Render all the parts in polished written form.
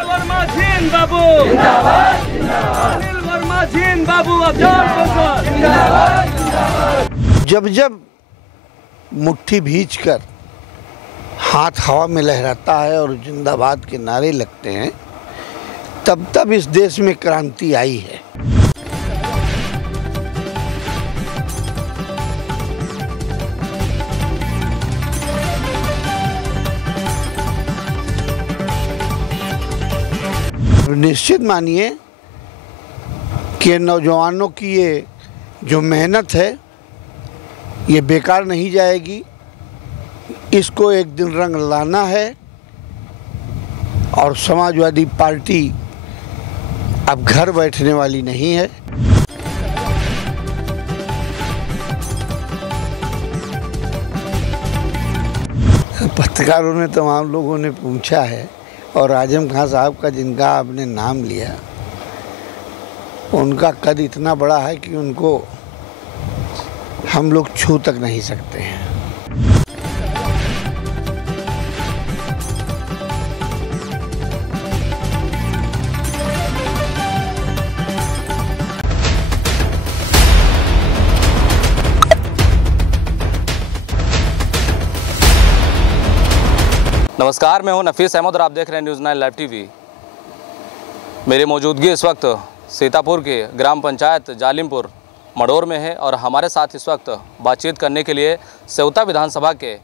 Verma gene बाबू जिंदाबाद, Anil Verma gene बाबू जब जब मुट्ठी भींचकर हाथ हवा में लहराता है और जिंदाबाद के नारे लगते हैं, तब तब इस देश में क्रांति आई है। निश्चित मानिए कि नौजवानों की ये जो मेहनत है ये बेकार नहीं जाएगी। इसको एक दिन रंग लाना है और समाजवादी पार्टी अब घर बैठने वाली नहीं है। पत्रकारों ने तमाम लोगों ने पूछा है और आजम खान साहब का जिनका आपने नाम लिया, उनका कद इतना बड़ा है कि उनको हम लोग छू तक नहीं सकते हैं। नमस्कार, मैं हूं नफीस अहमद और आप देख रहे हैं न्यूज़ 9 लाइव टीवी। मेरी मौजूदगी इस वक्त सीतापुर के ग्राम पंचायत जालिमपुर मडोर में है और हमारे साथ इस वक्त बातचीत करने के लिए सेवता विधानसभा के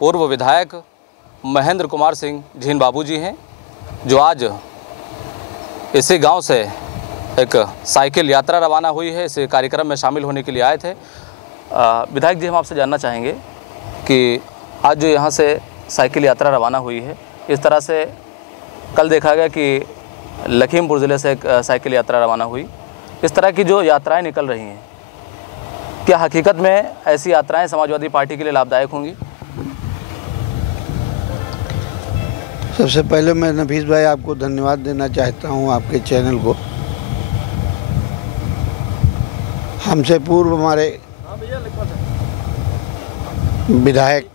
पूर्व विधायक महेंद्र कुमार सिंह जीन बाबू जी हैं, जो आज इसी गांव से एक साइकिल यात्रा रवाना हुई है। इस कार्यक्रम में शामिल होने के लिए आए थे। विधायक जी, हम आपसे जानना चाहेंगे कि आज जो यहाँ से साइकिल यात्रा रवाना हुई है, इस तरह से कल देखा गया कि लखीमपुर ज़िले से एक साइकिल यात्रा रवाना हुई। इस तरह की जो यात्राएं निकल रही हैं, क्या हकीकत में ऐसी यात्राएं समाजवादी पार्टी के लिए लाभदायक होंगी? सबसे पहले मैं नफीस भाई आपको धन्यवाद देना चाहता हूं, आपके चैनल को। हमसे पूर्व हमारे विधायक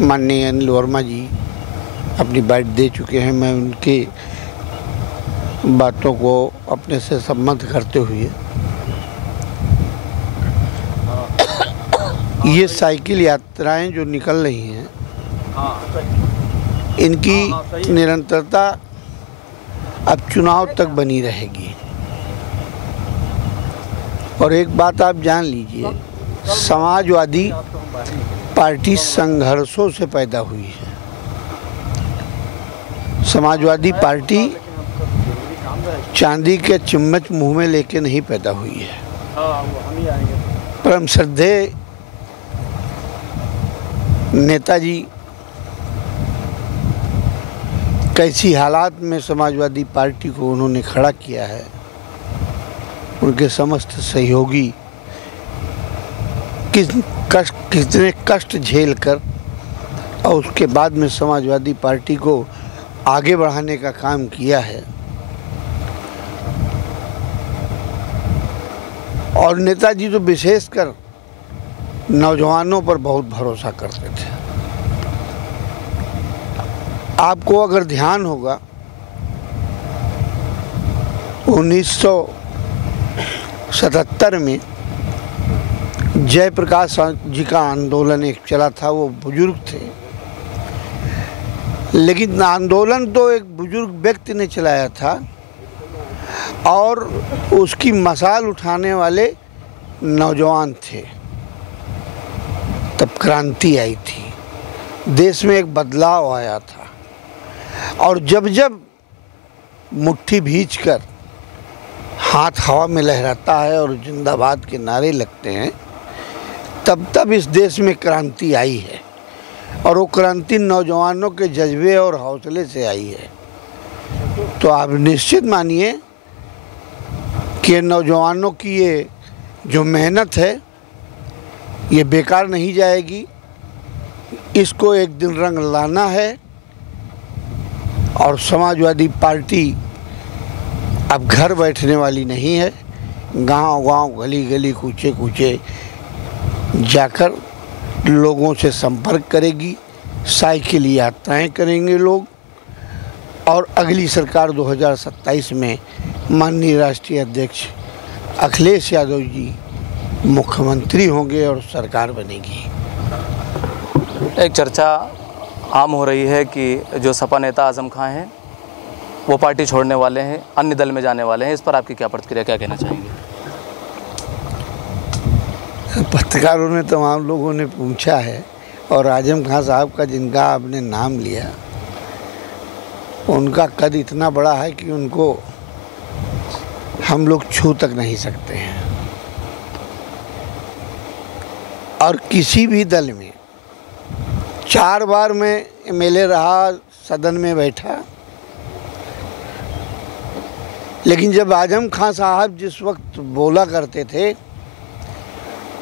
माननीय अनिल वर्मा जी अपनी बात दे चुके हैं। मैं उनकी बातों को अपने से सम्मत करते हुए ये साइकिल यात्राएं जो निकल रही हैं, इनकी निरंतरता अब चुनाव तक बनी रहेगी। और एक बात आप जान लीजिए, समाजवादी पार्टी संघर्षों से पैदा हुई है। समाजवादी पार्टी चांदी के चम्मच मुंह में लेके नहीं पैदा हुई है। परम श्रद्धेय नेताजी कैसी हालात में समाजवादी पार्टी को उन्होंने खड़ा किया है, उनके समस्त सहयोगी कितने कष्ट झेल कर और उसके बाद में समाजवादी पार्टी को आगे बढ़ाने का काम किया है। और नेताजी तो विशेषकर नौजवानों पर बहुत भरोसा करते थे। आपको अगर ध्यान होगा, 1977 में जयप्रकाश जी का आंदोलन एक चला था। वो बुजुर्ग थे, लेकिन आंदोलन तो एक बुजुर्ग व्यक्ति ने चलाया था और उसकी मशाल उठाने वाले नौजवान थे। तब क्रांति आई थी, देश में एक बदलाव आया था। और जब जब मुट्ठी भींचकर हाथ हवा में लहराता है और जिंदाबाद के नारे लगते हैं, तब तब इस देश में क्रांति आई है। और वो क्रांति नौजवानों के जज्बे और हौसले से आई है। तो आप निश्चित मानिए कि नौजवानों की ये जो मेहनत है ये बेकार नहीं जाएगी। इसको एक दिन रंग लाना है और समाजवादी पार्टी अब घर बैठने वाली नहीं है। गांव-गांव, गली-गली, कूचे-कूचे जाकर लोगों से संपर्क करेगी, साइकिल यात्राएं करेंगे लोग और अगली सरकार 2027 में माननीय राष्ट्रीय अध्यक्ष अखिलेश यादव जी मुख्यमंत्री होंगे और सरकार बनेगी। एक चर्चा आम हो रही है कि जो सपा नेता आजम खां हैं वो पार्टी छोड़ने वाले हैं, अन्य दल में जाने वाले हैं। इस पर आपकी क्या प्रतिक्रिया, क्या कहना चाहेंगे? पत्रकारों ने तमाम लोगों ने पूछा है और आजम खां साहब का जिनका आपने नाम लिया, उनका कद इतना बड़ा है कि उनको हम लोग छू तक नहीं सकते हैं। और किसी भी दल में 4 बार मैं एमएलए रहा, सदन में बैठा, लेकिन जब आजम खां साहब जिस वक्त बोला करते थे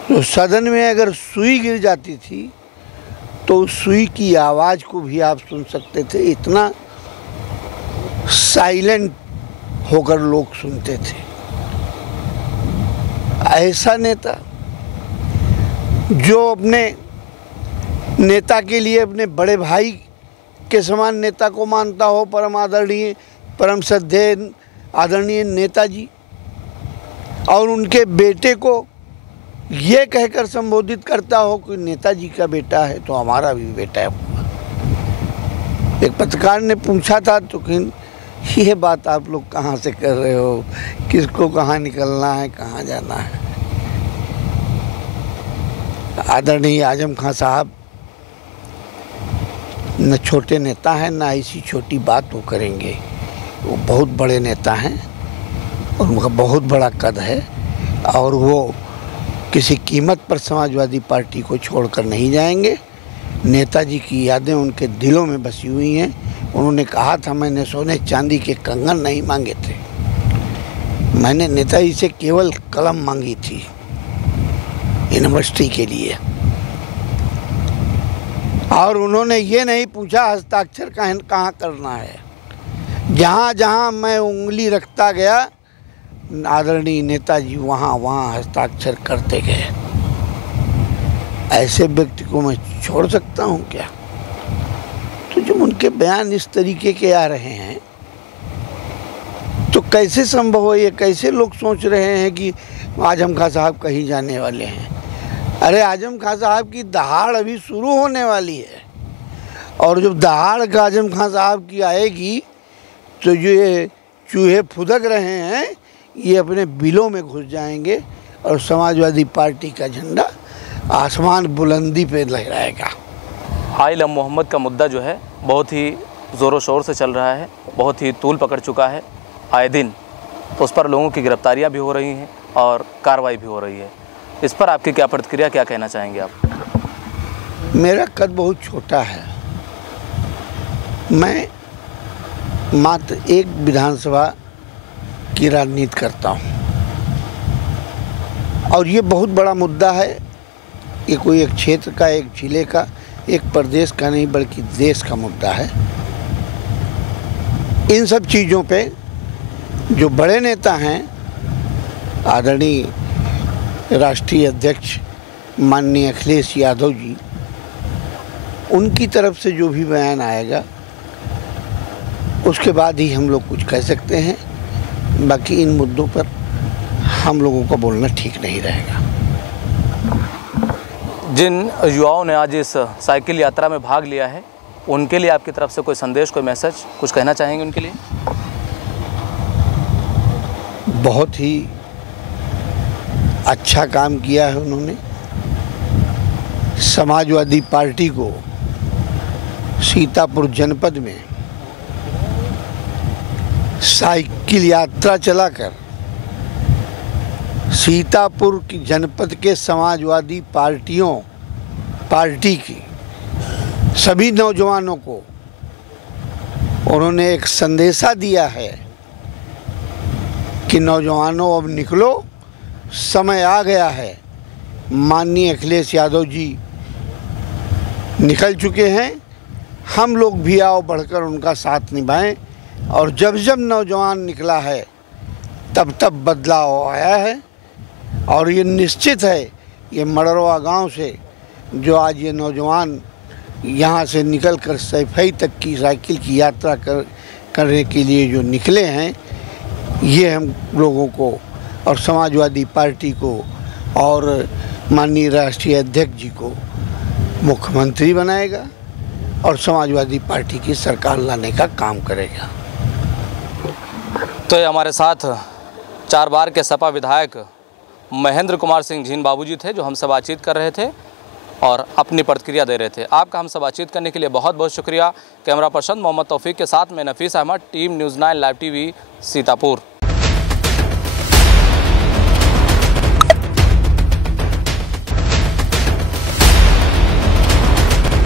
तो सदन में अगर सुई गिर जाती थी तो उस सुई की आवाज़ को भी आप सुन सकते थे। इतना साइलेंट होकर लोग सुनते थे। ऐसा नेता जो अपने नेता के लिए अपने बड़े भाई के समान नेता को मानता हो, परम आदरणीय, परम श्रद्धेय आदरणीय नेताजी, और उनके बेटे को ये कहकर संबोधित करता हो कि नेताजी का बेटा है तो हमारा भी बेटा है। एक पत्रकार ने पूछा था तो कि ये बात आप लोग कहाँ से कर रहे हो, किसको कहाँ निकलना है, कहाँ जाना है। आदरणीय आजम खां साहब न छोटे नेता हैं, न ऐसी छोटी बात वो करेंगे। वो बहुत बड़े नेता हैं और उनका बहुत बड़ा कद है और वो किसी कीमत पर समाजवादी पार्टी को छोड़कर नहीं जाएंगे। नेताजी की यादें उनके दिलों में बसी हुई हैं। उन्होंने कहा था, मैंने सोने चांदी के कंगन नहीं मांगे थे, मैंने नेताजी से केवल कलम मांगी थी यूनिवर्सिटी के लिए। और उन्होंने ये नहीं पूछा हस्ताक्षर कहाँ करना है। जहाँ जहाँ मैं उंगली रखता गया, आदरणीय नेताजी वहाँ हस्ताक्षर करते गए। ऐसे व्यक्ति को मैं छोड़ सकता हूँ क्या? तो जब उनके बयान इस तरीके के आ रहे हैं तो कैसे संभव है? ये कैसे लोग सोच रहे हैं कि आजम खां साहब कहीं जाने वाले हैं? अरे आजम खां साहब की दहाड़ अभी शुरू होने वाली है और जब दहाड़ आजम खां साहब की आएगी तो जो ये चूहे फुदक रहे हैं ये अपने बिलों में घुस जाएंगे और समाजवादी पार्टी का झंडा आसमान बुलंदी पे लहराएगा। आइलम मोहम्मद का मुद्दा जो है बहुत ही ज़ोरों शोर से चल रहा है, बहुत ही तूल पकड़ चुका है। आए दिन उस पर लोगों की गिरफ्तारियां भी हो रही हैं और कार्रवाई भी हो रही है। इस पर आपकी क्या प्रतिक्रिया, क्या कहना चाहेंगे आप? मेरा कद बहुत छोटा है। मैं मात्र एक विधानसभा की राजनीति करता हूँ और ये बहुत बड़ा मुद्दा है। ये कोई एक क्षेत्र का, एक जिले का, एक प्रदेश का नहीं बल्कि देश का मुद्दा है। इन सब चीज़ों पे जो बड़े नेता हैं, आदरणीय राष्ट्रीय अध्यक्ष माननीय अखिलेश यादव जी, उनकी तरफ से जो भी बयान आएगा उसके बाद ही हम लोग कुछ कह सकते हैं। बाकी इन मुद्दों पर हम लोगों का बोलना ठीक नहीं रहेगा। जिन युवाओं ने आज इस साइकिल यात्रा में भाग लिया है उनके लिए आपकी तरफ से कोई संदेश, कोई मैसेज, कुछ कहना चाहेंगे उनके लिए? बहुत ही अच्छा काम किया है उन्होंने। समाजवादी पार्टी को सीतापुर जनपद में साइकिल यात्रा चलाकर सीतापुर की जनपद के समाजवादी पार्टी की सभी नौजवानों को उन्होंने एक संदेशा दिया है कि नौजवानों अब निकलो, समय आ गया है। माननीय अखिलेश यादव जी निकल चुके हैं, हम लोग भी आओ बढ़कर उनका साथ निभाएं। और जब जब नौजवान निकला है तब तब बदलाव आया है और ये निश्चित है, ये मडरवा गांव से जो आज ये नौजवान यहाँ से निकलकर सैफई तक की साइकिल की यात्रा करने के लिए जो निकले हैं, ये हम लोगों को और समाजवादी पार्टी को और माननीय राष्ट्रीय अध्यक्ष जी को मुख्यमंत्री बनाएगा और समाजवादी पार्टी की सरकार लाने का काम करेगा। तो ये हमारे साथ 4 बार के सपा विधायक महेंद्र कुमार सिंह जीन बाबूजी थे, जो हमसे बातचीत कर रहे थे और अपनी प्रतिक्रिया दे रहे थे। आपका हमसे बातचीत करने के लिए बहुत बहुत शुक्रिया। कैमरा पर्सन मोहम्मद तौफीक के साथ मैं Nafees Ahmad, team news 9 live TV, Sitapur.